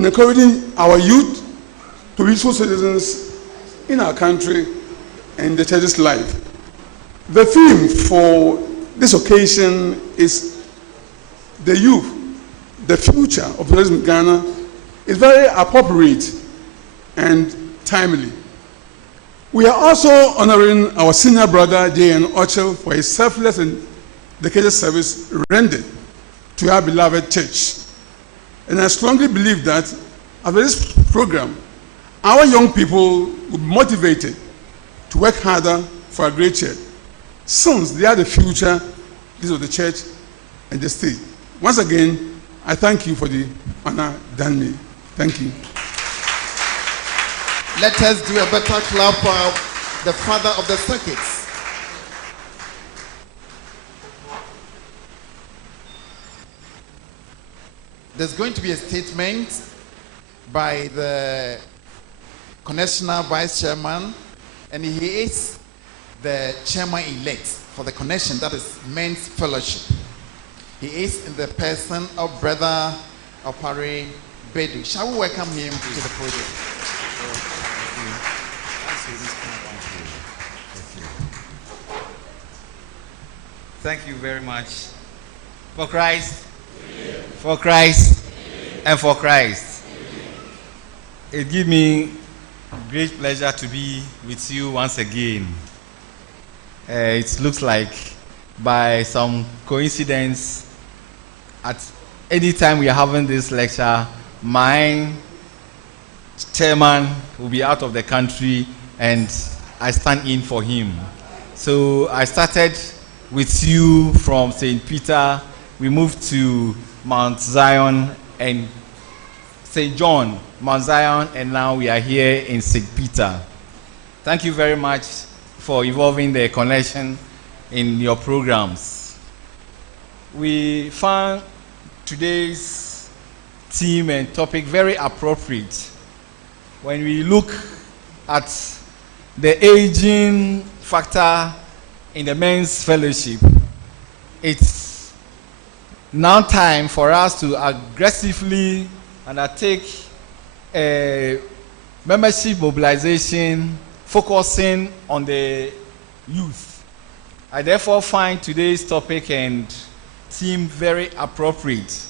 in encouraging our youth to be useful citizens in our country and the church's life. The theme for this occasion is the youth, the future of tourism in Ghana. Is very appropriate and timely. We are also honoring our senior brother J.N. Ochel for his selfless and dedicated service rendered to our beloved church. And I strongly believe that after this program, our young people will be motivated to work harder for a great church, since they are the future of the church and the state. Once again, I thank you for the honor done me. Thank you. Let us do a better clap for the father of the circuits. There's going to be a statement by the Congressional Vice Chairman, and he is the chairman-elect for the connection, that is Men's Fellowship. He is in the person of Brother Opare Bedu. Shall we welcome him to the podium? Thank you very much. For Christ, for Christ, and for Christ. It gives me great pleasure to be with you once again. It looks like by some coincidence, at any time we are having this lecture, my chairman will be out of the country and I stand in for him. So I started with you from St. Peter. We moved to Mount Zion and St. John, Mount Zion, and now we are here in St. Peter. Thank you very much for involving the connection in your programs. We found today's theme and topic very appropriate when we look at the aging factor in the men's fellowship. It's now time for us to aggressively undertake a membership mobilization focusing on the youth. I therefore find today's topic and theme very appropriate.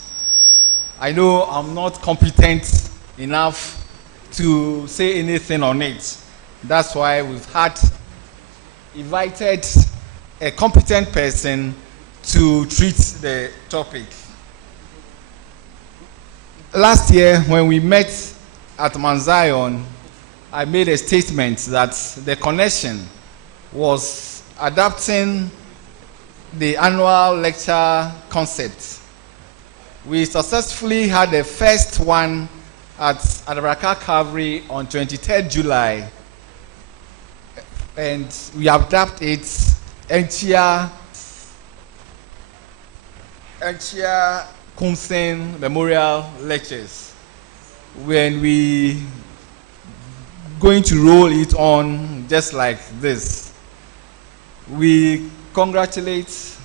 I know I'm not competent enough to say anything on it. That's why we've invited a competent person to treat the topic. Last year, when we met at Mount Zion, I made a statement that the connection was adapting the annual lecture concept. We successfully had the first one at Adabraka Calvary on 23rd July, and we adapt it Enchia Kumsen Memorial Lectures. When we going to roll it on just like this, we congratulate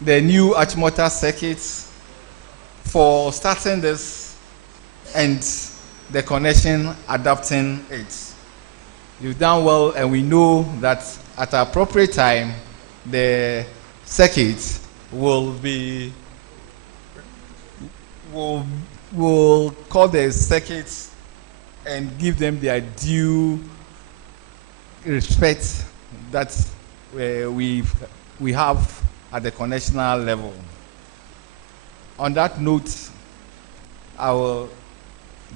the new Achimota Circuit for starting this and the connection adapting it. You've done well, and we know that at an appropriate time, the circuit will call the circuits and give them their due respect that we have at the connectional level. On that note, I will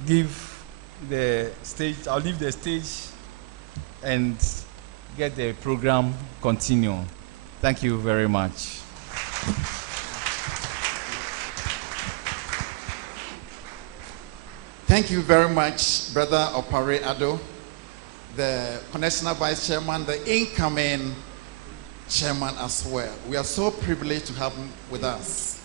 leave the stage and get the program continue. Thank you very much. Thank you very much, Brother Opare Ado, the Congressional Vice Chairman, the incoming Chairman as well. We are so privileged to have him with us.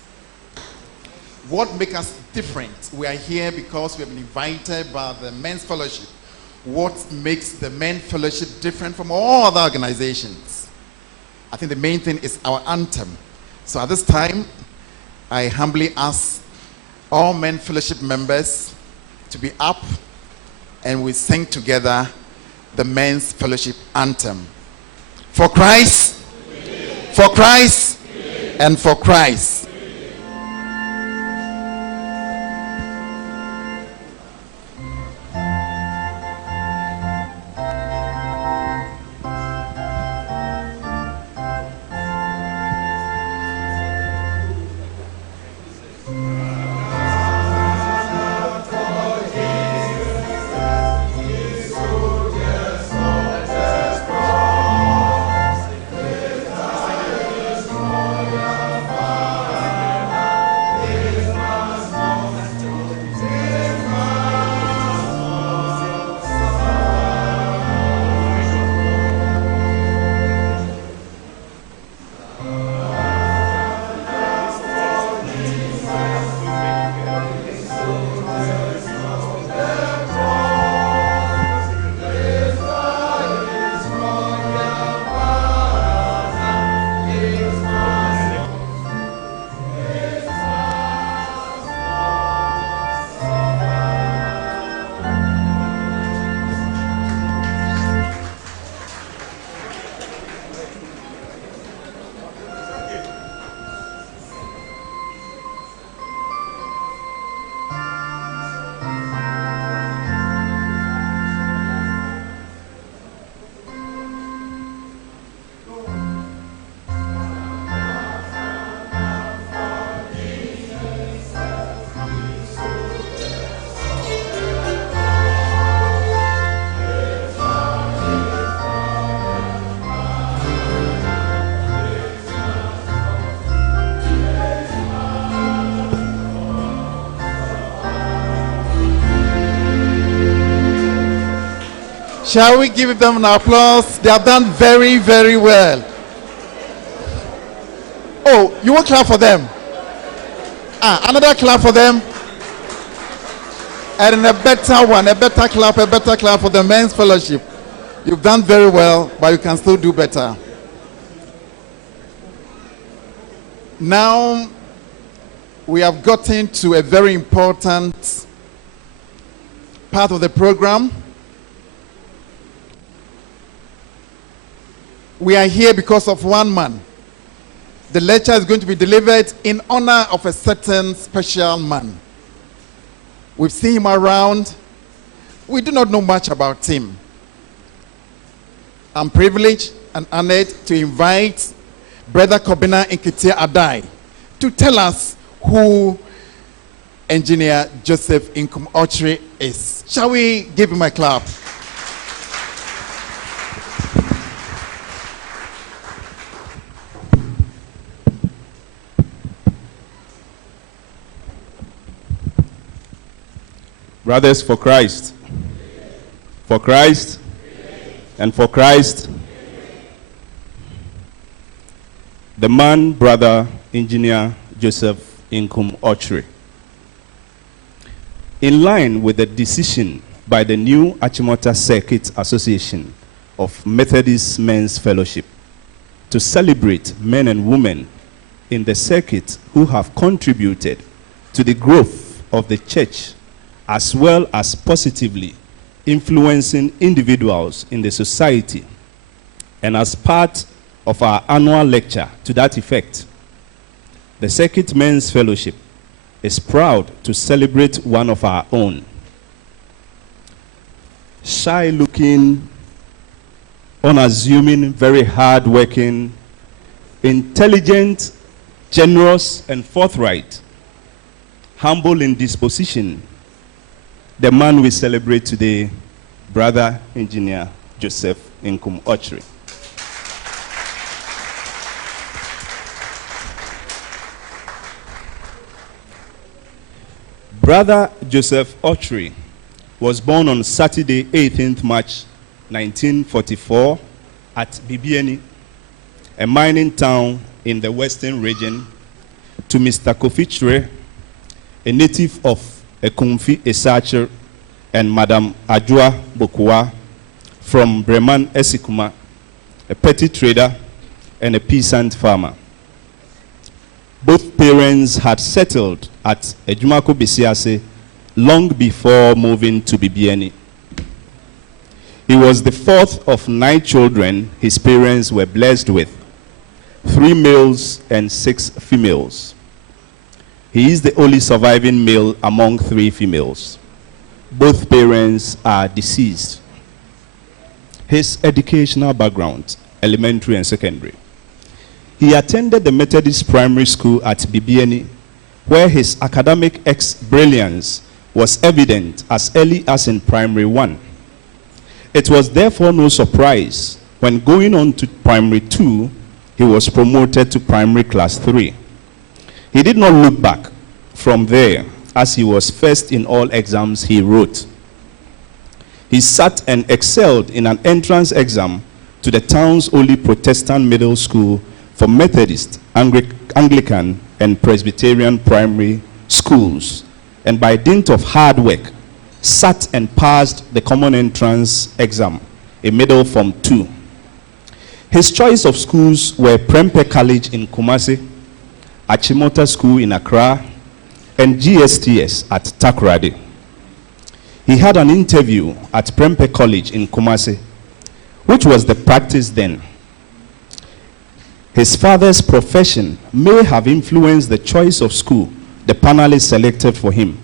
What makes us different? We are here because we have been invited by the Men's Fellowship. What makes the Men's Fellowship different from all other organizations? I think the main thing is our anthem. So at this time, I humbly ask all Men's Fellowship members to be up and we sing together the men's fellowship anthem. For Christ, for Christ, and for Christ. Shall we give them an applause? They have done very, very well. Oh, you won't clap for them? Another clap for them. And a better one, a better clap for the men's fellowship. You've done very well, but you can still do better. Now, we have gotten to a very important part of the program. We are here because of one man. The lecture is going to be delivered in honor of a certain special man. We've seen him around. We do not know much about him. I'm privileged and honored to invite Brother Kobina Nketia Adai to tell us who Engineer Joseph Inkum Ochre is. Shall we give him a clap? Brothers, for Christ, for Christ, and for Christ, the man, Brother Engineer Joseph Inkum Ochre. In line with the decision by the new Achimota Circuit Association of Methodist Men's Fellowship to celebrate men and women in the circuit who have contributed to the growth of the church, as well as positively influencing individuals in the society, and as part of our annual lecture to that effect, the Circuit Men's Fellowship is proud to celebrate one of our own. Shy-looking, unassuming, very hard-working, intelligent, generous, and forthright, humble in disposition, the man we celebrate today, Brother Engineer Joseph Inkum Ochre. Brother Joseph Ochre was born on Saturday, 18th March 1944 at Bibiani, a mining town in the western region, to Mr. Kofi Chre, a native of Ekumfi Esacher, and Madam Adjoa Bokua from Breman Esikuma, a petty trader and a peasant farmer. Both parents had settled at Ejumako Bisiase long before moving to Bibiani. He was the fourth of 9 children his parents were blessed with, 3 males and 6 females. He is the only surviving male among 3 females. Both parents are deceased. His educational background, elementary and secondary. He attended the Methodist primary school at Bibiani, where his academic brilliance was evident as early as in primary 1. It was therefore no surprise when going on to primary 2, he was promoted to primary class 3. He did not look back from there, as he was first in all exams he wrote. He sat and excelled in an entrance exam to the town's only Protestant middle school for Methodist, Anglican, and Presbyterian primary schools, and by dint of hard work, sat and passed the common entrance exam, a middle form 2. His choice of schools were Prempeh College in Kumasi, Achimota School in Accra, and GSTS at Takoradi. He had an interview at Prempeh College in Kumasi, which was the practice then. His father's profession may have influenced the choice of school the panelists selected for him.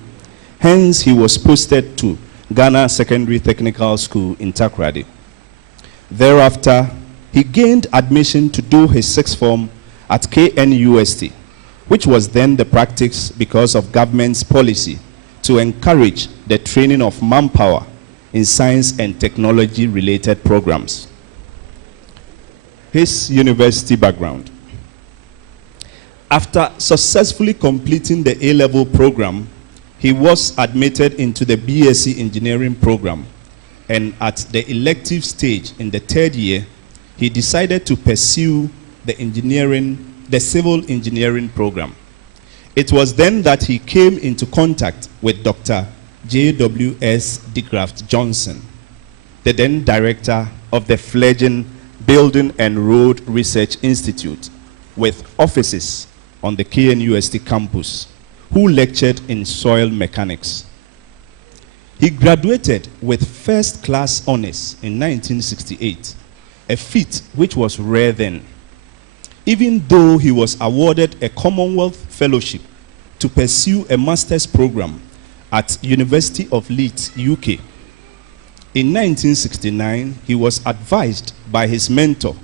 Hence, he was posted to Ghana Secondary Technical School in Takoradi. Thereafter, he gained admission to do his 6th form at KNUST, which was then the practice because of government's policy to encourage the training of manpower in science and technology related programs. His university background. After successfully completing the A-level program, he was admitted into the BSc engineering program, and at the elective stage in the 3rd year, he decided to pursue the civil engineering program. It was then that he came into contact with Dr. J.W.S. DeGraft Johnson, the then director of the fledgling Building and Road Research Institute, with offices on the KNUST campus, who lectured in soil mechanics. He graduated with first-class honors in 1968, a feat which was rare then, even though he was awarded a Commonwealth Fellowship to pursue a master's program at University of Leeds, UK. In 1969, he was advised by his mentor,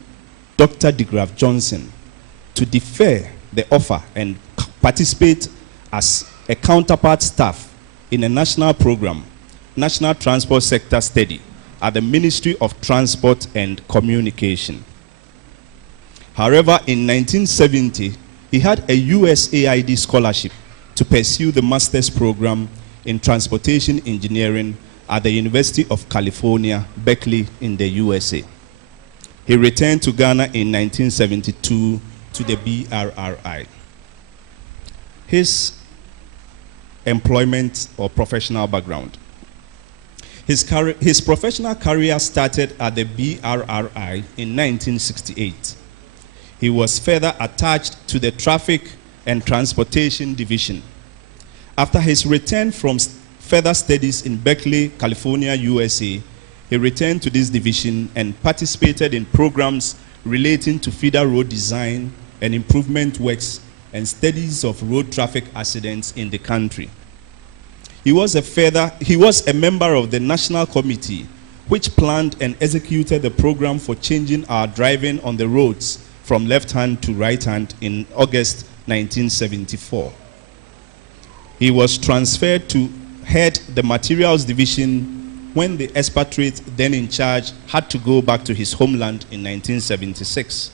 Dr. DeGraft Johnson, to defer the offer and participate as a counterpart staff in a national program, National Transport Sector Study, at the Ministry of Transport and Communication. However, in 1970, he had a USAID scholarship to pursue the master's program in transportation engineering at the University of California, Berkeley in the USA. He returned to Ghana in 1972 to the BRRI. His employment or professional background. His professional career started at the BRRI in 1968. He was further attached to the Traffic and Transportation Division. After his return from further studies in Berkeley, California, USA, he returned to this division and participated in programs relating to feeder road design and improvement works and studies of road traffic accidents in the country. He was a member of the National Committee which planned and executed the program for changing our driving on the roads from left hand to right hand in August 1974. He was transferred to head the materials division when the expatriate then in charge had to go back to his homeland in 1976.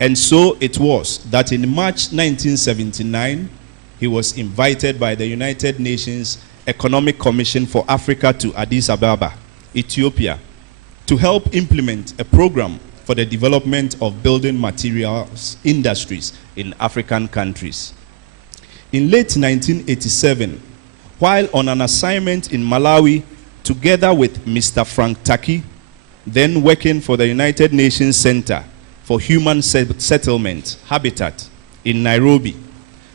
And so it was that in March 1979, he was invited by the United Nations Economic Commission for Africa to Addis Ababa, Ethiopia, to help implement a program for the development of building materials industries in African countries. In late 1987, while on an assignment in Malawi, together with Mr. Frank Taki, then working for the United Nations Center for Human Settlement, Habitat, in Nairobi,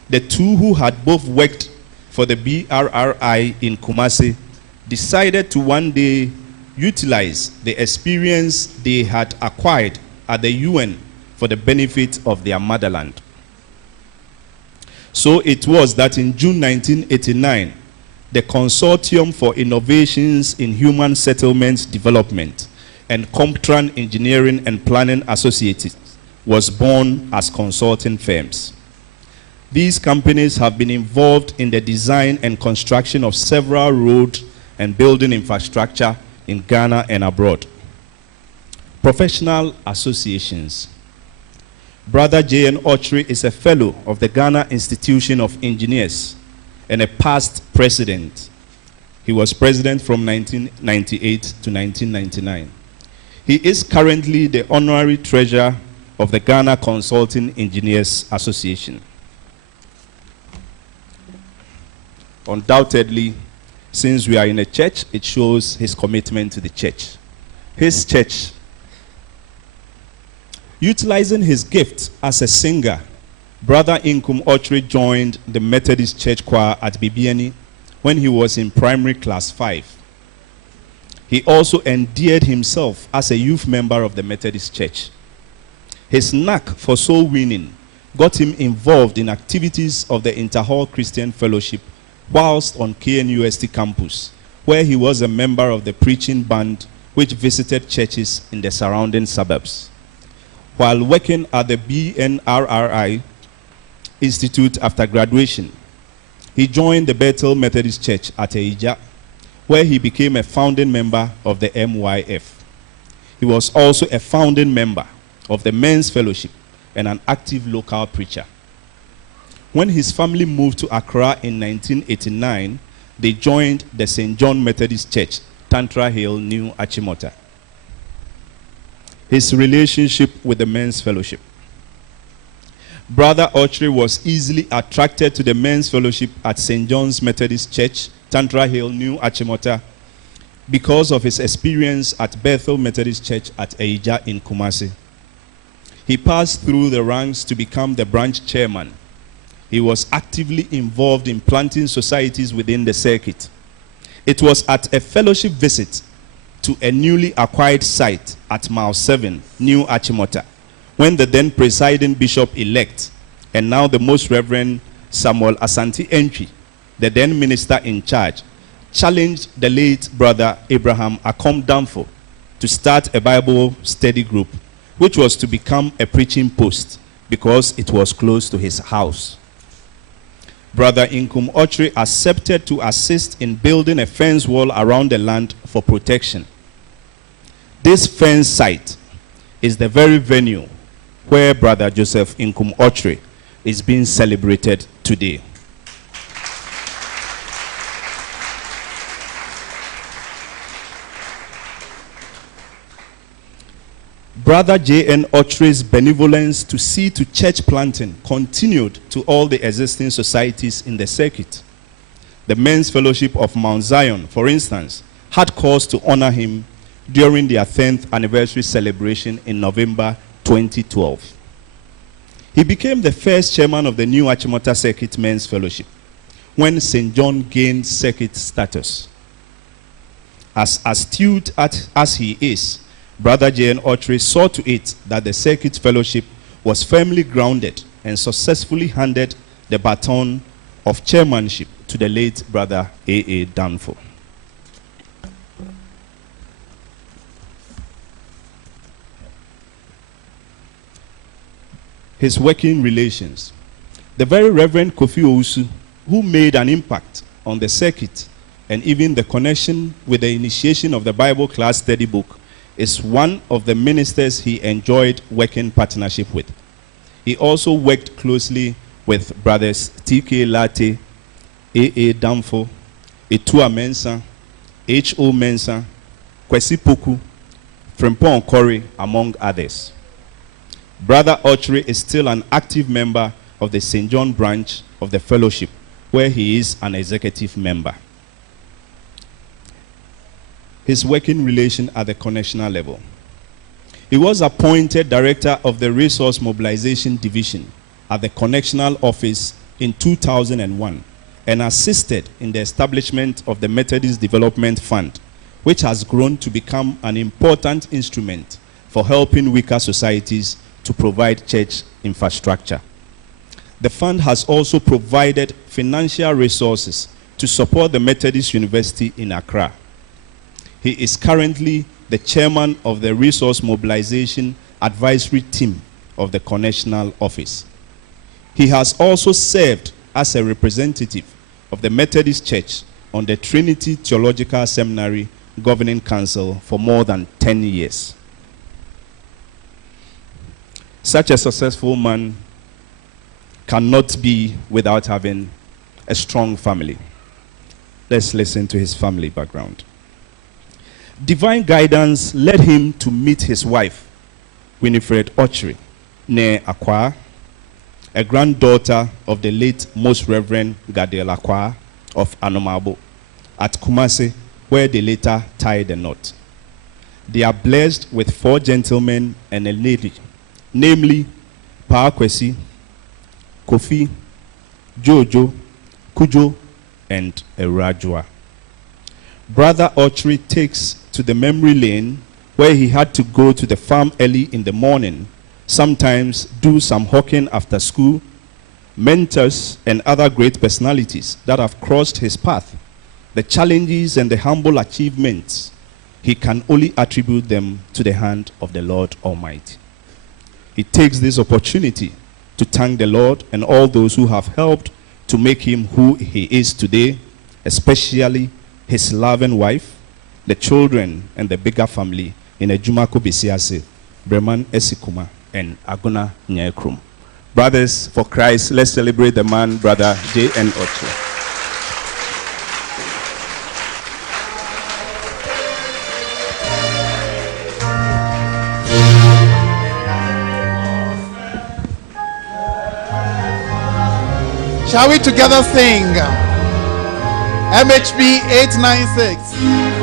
the two who had both worked for the BRRI in Kumasi decided to one day utilize the experience they had acquired at the UN for the benefit of their motherland. So it was that in June 1989, the Consortium for Innovations in Human Settlement Development and Comptran Engineering and Planning Associates was born as consulting firms. These companies have been involved in the design and construction of several road and building infrastructure in Ghana and abroad. Professional associations. Brother J.N. Ochre is a fellow of the Ghana Institution of Engineers and a past president. He was president from 1998 to 1999. He is currently the honorary treasurer of the Ghana Consulting Engineers Association. Undoubtedly, since we are in a church, it shows his commitment to the church. His church, utilizing his gift as a singer, Brother Inkum Ochre joined the Methodist Church Choir at Bibiani when he was in primary class 5. He also endeared himself as a youth member of the Methodist Church. His knack for soul winning got him involved in activities of the Interhall Christian Fellowship whilst on KNUST campus, where he was a member of the preaching band which visited churches in the surrounding suburbs. While working at the BNRRI Institute after graduation, he joined the Bethel Methodist Church at Eija, where he became a founding member of the MYF. He was also a founding member of the Men's Fellowship and an active local preacher. When his family moved to Accra in 1989, they joined the St. John Methodist Church, Tantra Hill, New Achimota. His relationship with the Men's Fellowship. Brother Ochre was easily attracted to the Men's Fellowship at St. John's Methodist Church, Tantra Hill, New Achimota, because of his experience at Bethel Methodist Church at Eija in Kumasi. He passed through the ranks to become the branch chairman. He was actively involved in planting societies within the circuit. It was at a fellowship visit to a newly acquired site at Mile 7, New Achimota, when the then presiding bishop-elect and now the Most Reverend Samuel Asante Entry, the then minister in charge, challenged the late brother Abraham Akom Danfo to start a Bible study group, which was to become a preaching post because it was close to his house. Brother Inkum Ochre accepted to assist in building a fence wall around the land for protection. This fence site is the very venue where Brother Joseph Inkum Ochre is being celebrated today. Brother J.N. Ochre's benevolence to see to church planting continued to all the existing societies in the circuit. The Men's Fellowship of Mount Zion, for instance, had cause to honor him during their 10th anniversary celebration in November 2012. He became the first chairman of the New Achimota Circuit Men's Fellowship when St. John gained circuit status. As astute as he is, Brother J.N. Ochre saw to it that the Circuit Fellowship was firmly grounded and successfully handed the baton of chairmanship to the late Brother A.A. Danfo. His working relations. The very Reverend Kofi Owusu, who made an impact on the circuit and even the connection with the initiation of the Bible class study book, is one of the ministers he enjoyed working partnership with. He also worked closely with brothers T.K. Latte, A.A. Danfo, Etua Mensah, H.O. Mensah, Kwesi Poku, Frimpong Kori, among others. Brother Ochre is still an active member of the St. John branch of the fellowship, where he is an executive member. His working relation at the connectional level. He was appointed director of the Resource Mobilization Division at the Connectional Office in 2001 and assisted in the establishment of the Methodist Development Fund, which has grown to become an important instrument for helping weaker societies to provide church infrastructure. The fund has also provided financial resources to support the Methodist University in Accra. He is currently the chairman of the Resource Mobilization Advisory Team of the Congressional Office. He has also served as a representative of the Methodist Church on the Trinity Theological Seminary Governing Council for more than 10 years. Such a successful man cannot be without having a strong family. Let's listen to his family background. Divine guidance led him to meet his wife, Winifred Ochre, near Akwa, a granddaughter of the late Most Reverend Gadiel Akwa of Anomabo, at Kumasi, where they later tied the knot. They are blessed with 4 gentlemen and a lady, namely Pa Kwesi, Kofi, Jojo, Kujo, and Erajua. Brother Ochre takes to the memory lane where he had to go to the farm early in the morning, sometimes do some hawking after school, mentors and other great personalities that have crossed his path. The challenges and the humble achievements, he can only attribute them to the hand of the Lord Almighty. He takes this opportunity to thank the Lord and all those who have helped to make him who he is today, especially his loving wife, the children, and the bigger family in Ejumako Bisiase, Breman Esikuma, and Aguna Nyekrum. Brothers, for Christ, let's celebrate the man, Brother J.N. Ochre. Shall we together sing? MHB 896.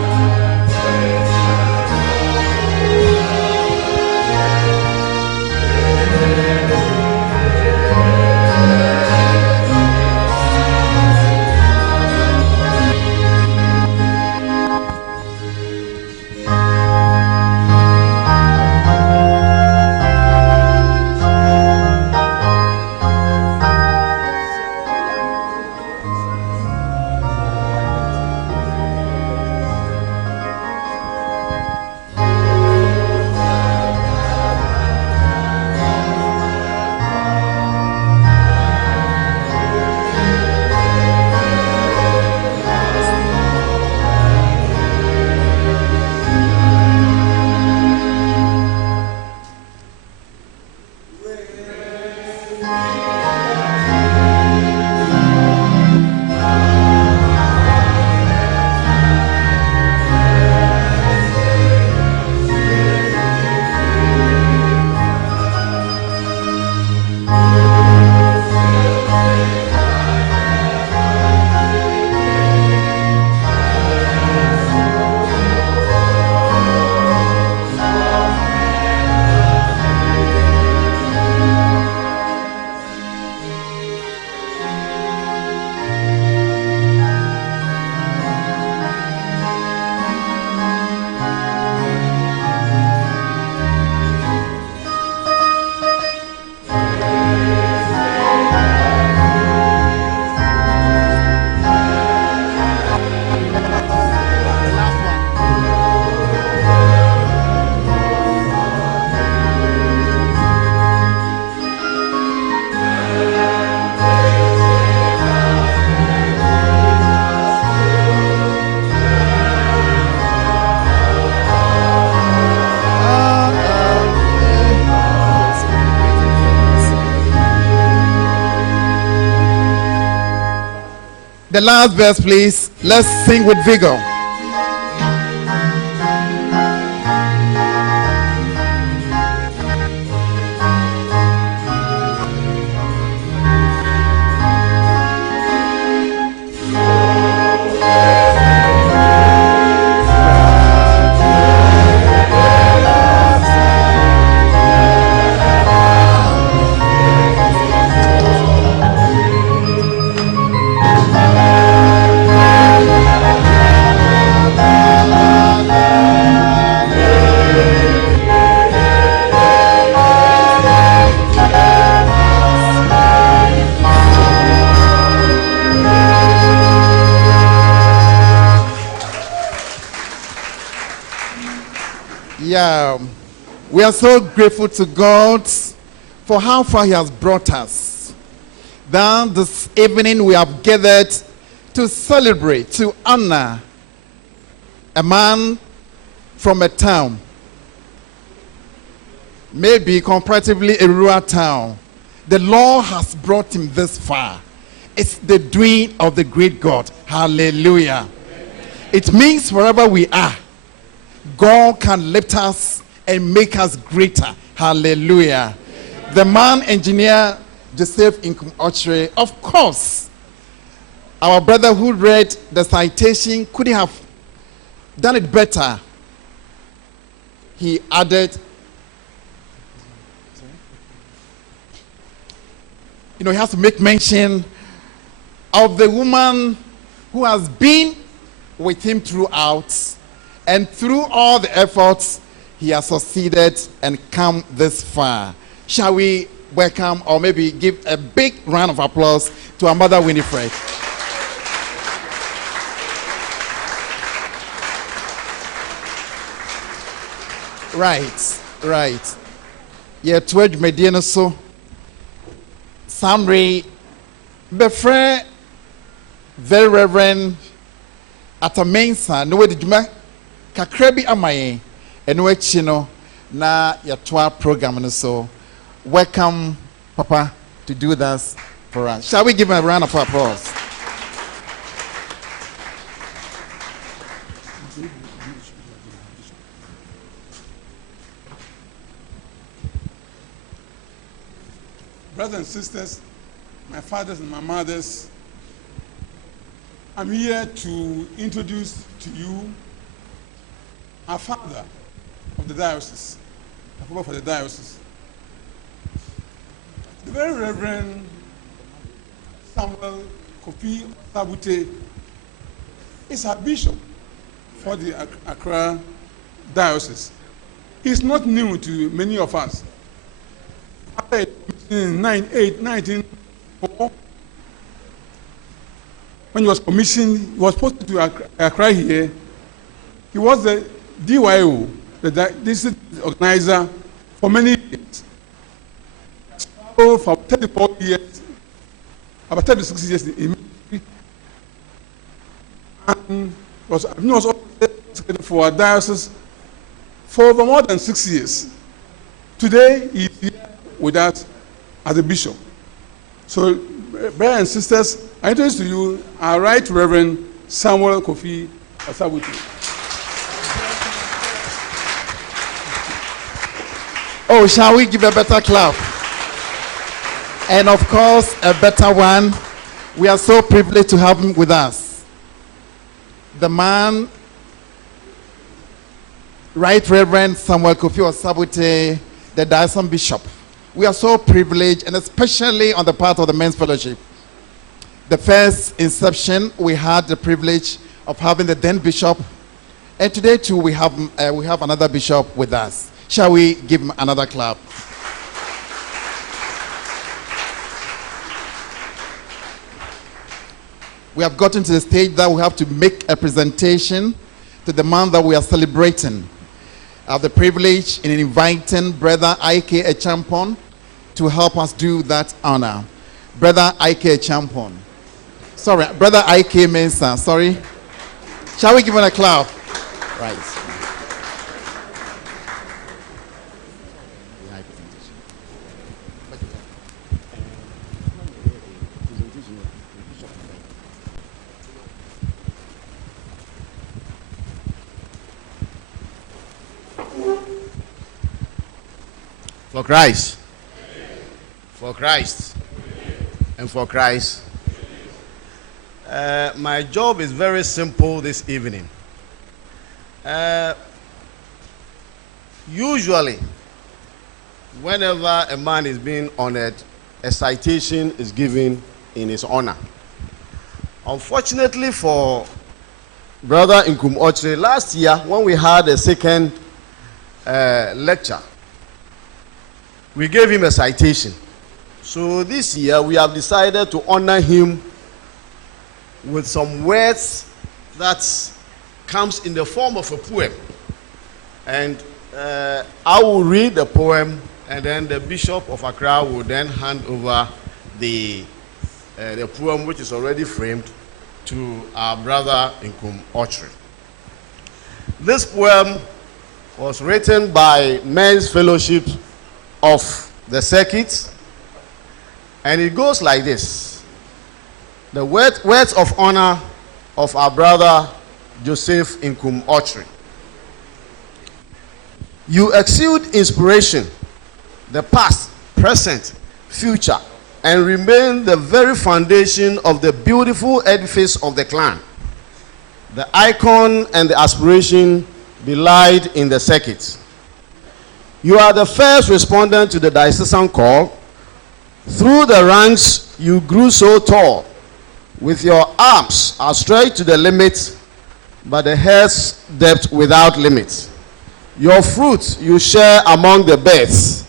The last verse, please. Let's sing with vigor. Yeah, we are so grateful to God for how far He has brought us. Then this evening we have gathered to celebrate, to honor a man from a town, maybe comparatively a rural town. The Lord has brought him this far. It's the doing of the great God. Hallelujah. It means wherever we are, God can lift us and make us greater. Hallelujah. The man, engineer Joseph Inkum Ochre, of course, our brother who read the citation could have done it better. He added, he has to make mention of the woman who has been with him throughout, and through all the efforts, he has succeeded and come this far. Shall we welcome, or maybe give a big round of applause to our mother Winifred? Right. Yeah, to Mediana so. Samri, befriend, very Reverend Atamensa, no way did you kakrebi amaye, and no chino na yatwa program and so. Welcome, Papa, to do this for us. Shall we give him a round of applause? Brothers and sisters, my fathers and my mothers, I'm here to introduce to you our father of the diocese, the father for the diocese, the very Reverend Samuel Kofi Sabute is our bishop for the Accra diocese. He's not new to many of us. In 1904, when he was commissioned, he was posted to Accra here. He was the DYO, the district organizer, for many years. So for 34 years, about 36 years in ministry, and was also secretary for our diocese for over more than 6 years. Today, he is here with us as a bishop. So, brothers and sisters, I introduce to you our Right Reverend Samuel Kofi Sabute. Oh, shall we give a better clap? And of course, a better one. We are so privileged to have him with us. The man, Right Reverend Samuel Kofi Sabute, the Diocese Bishop. We are so privileged, and especially on the part of the Men's Fellowship. The first inception, we had the privilege of having the then bishop, and today too we have another bishop with us. Shall we give him another clap? We have gotten to the stage that we have to make a presentation to the man that we are celebrating. I have the privilege in inviting Brother Ike Echampon to help us do that honor. Brother Ike Echampon. Sorry, Brother Ike Mensah. Sorry. Shall we give him a clap? Right. For Christ, for Christ, and for Christ. My job is very simple this evening. Usually, whenever a man is being honored, a citation is given in his honor. Unfortunately for Brother Inkum Ochre, last year when we had a second lecture, we gave him a citation. So this year we have decided to honor him with some words that comes in the form of a poem. And I will read the poem, and then the Bishop of Accra will then hand over the poem, which is already framed, to our brother Nkum Ochre. This poem was written by Men's Fellowship of the Circuit, and it goes like this. The words of honor of our brother Joseph Nkum Ochre. You exude inspiration, the past, present, future, and remain the very foundation of the beautiful edifice of the clan, the icon and the aspiration belied in the circuit. You are the first respondent to the diocesan call. Through the ranks, you grew so tall, with your arms outstretched to the limit, but the heart's depth without limit. Your fruit you share among the birds,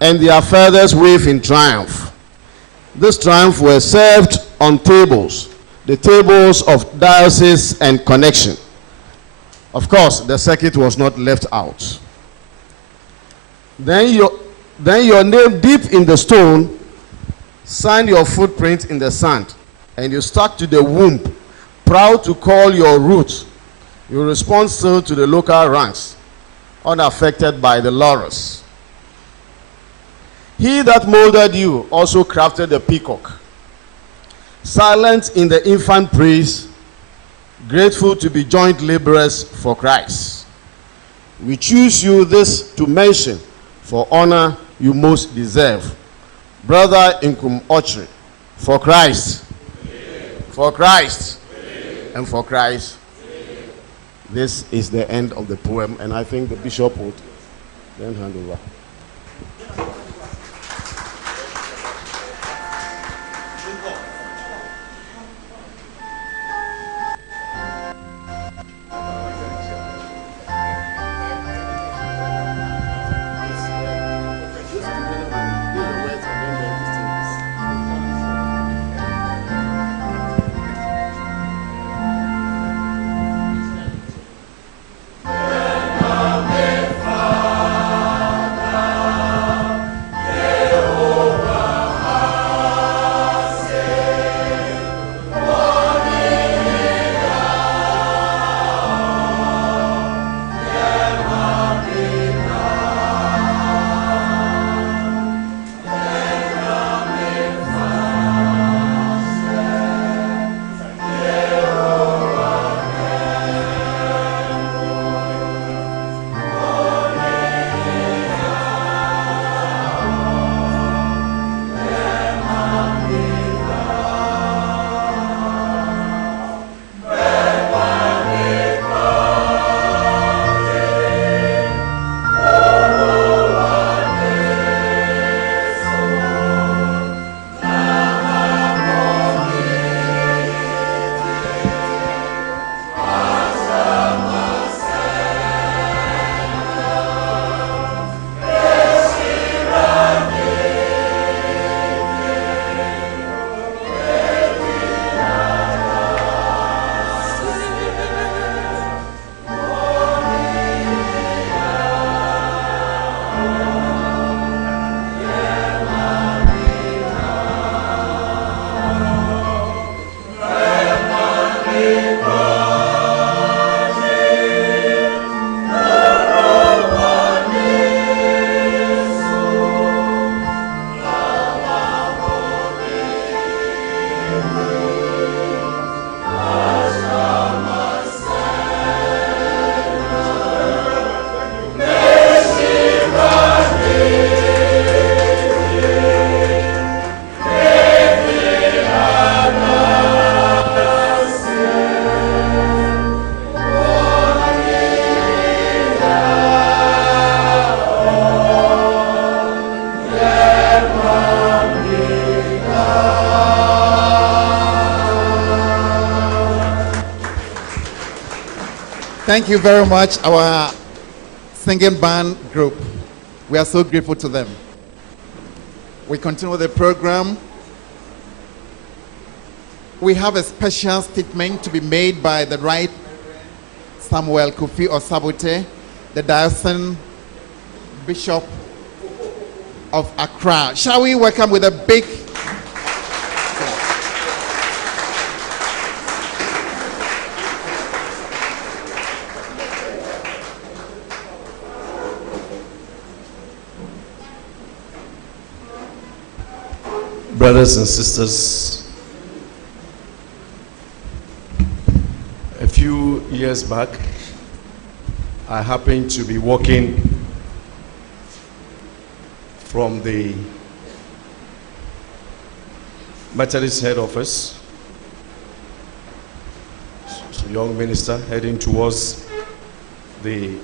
and their feathers wave in triumph. This triumph was served on tables, the tables of diocese and connection. Of course, the circuit was not left out. Then your name deep in the stone, signed your footprint in the sand, and you stuck to the womb, proud to call your roots. You respond still to the local ranks, unaffected by the laurels. He that molded you also crafted the peacock, silent in the infant praise, grateful to be joint laborers for Christ. We choose you this to mention, for honor you most deserve. Brother Nkum Ochre, for Christ, for Christ, and for Christ. This is the end of the poem, and I think the bishop would then hand over. Thank you very much, our singing band group. We are so grateful to them. We continue with the program. We have a special statement to be made by the Right Samuel Kofi Osabote, the diocesan Bishop of Accra. Shall we welcome with a big brothers and sisters, a few years back, I happened to be walking from the Methodist head office, so young minister heading towards the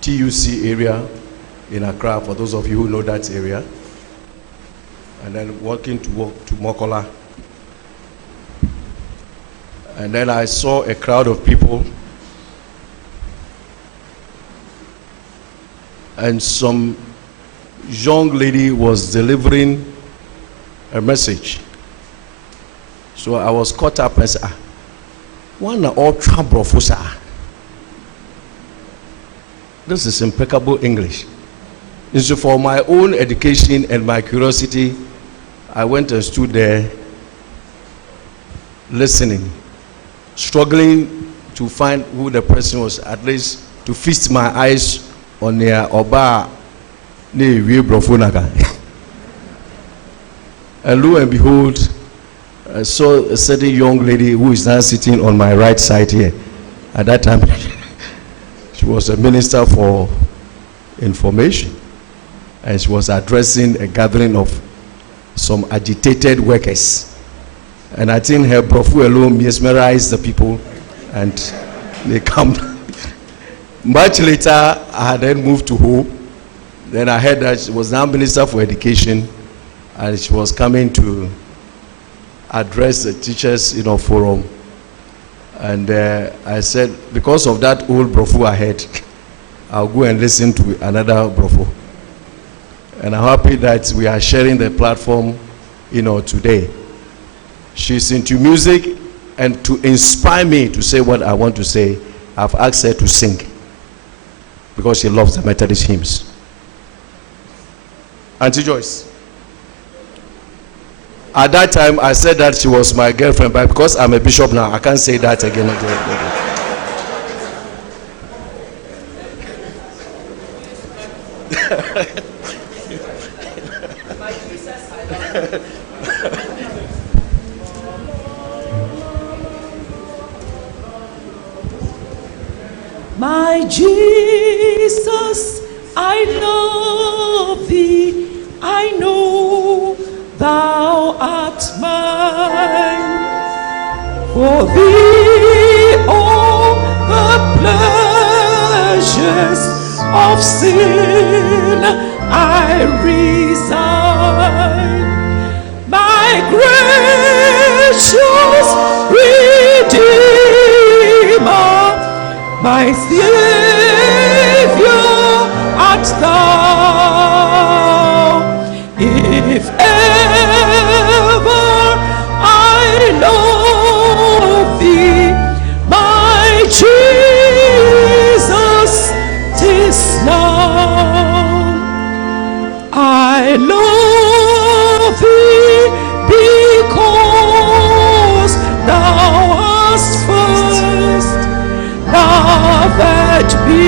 TUC area in Accra, for those of you who know that area, and then walking to Mokola. And then I saw a crowd of people, and some young lady was delivering a message. So I was caught up and said, one all trouble for sir. This is impeccable English. And so for my own education and my curiosity, I went and stood there listening, struggling to find who the person was, at least to feast my eyes on their Oba ne wie brofonaga. And lo and behold, I saw a certain young lady who is now sitting on my right side here. At that time, she was a minister for information, and she was addressing a gathering of some agitated workers. And I think her brofu alone mesmerized the people, and they come. Much later, I had then moved to Hope. Then I heard that she was now Minister for Education, and she was coming to address the teachers, forum. And I said, because of that old brofu I had, I'll go and listen to another brofu. And I'm happy that we are sharing the platform, today. She's into music, and to inspire me to say what I want to say, I've asked her to sing, because she loves the Methodist hymns. Auntie Joyce. At that time, I said that she was my girlfriend, but because I'm a bishop now, I can't say that again. My Jesus, I love thee. I know thou art mine. For thee all the pleasures of sin I resign. My gracious Redeemer, my Savior art thou. If ever I love thee, my Jesus, 'tis now. I love thee because thou hast first loved me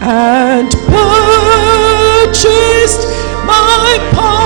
and purchased my pardon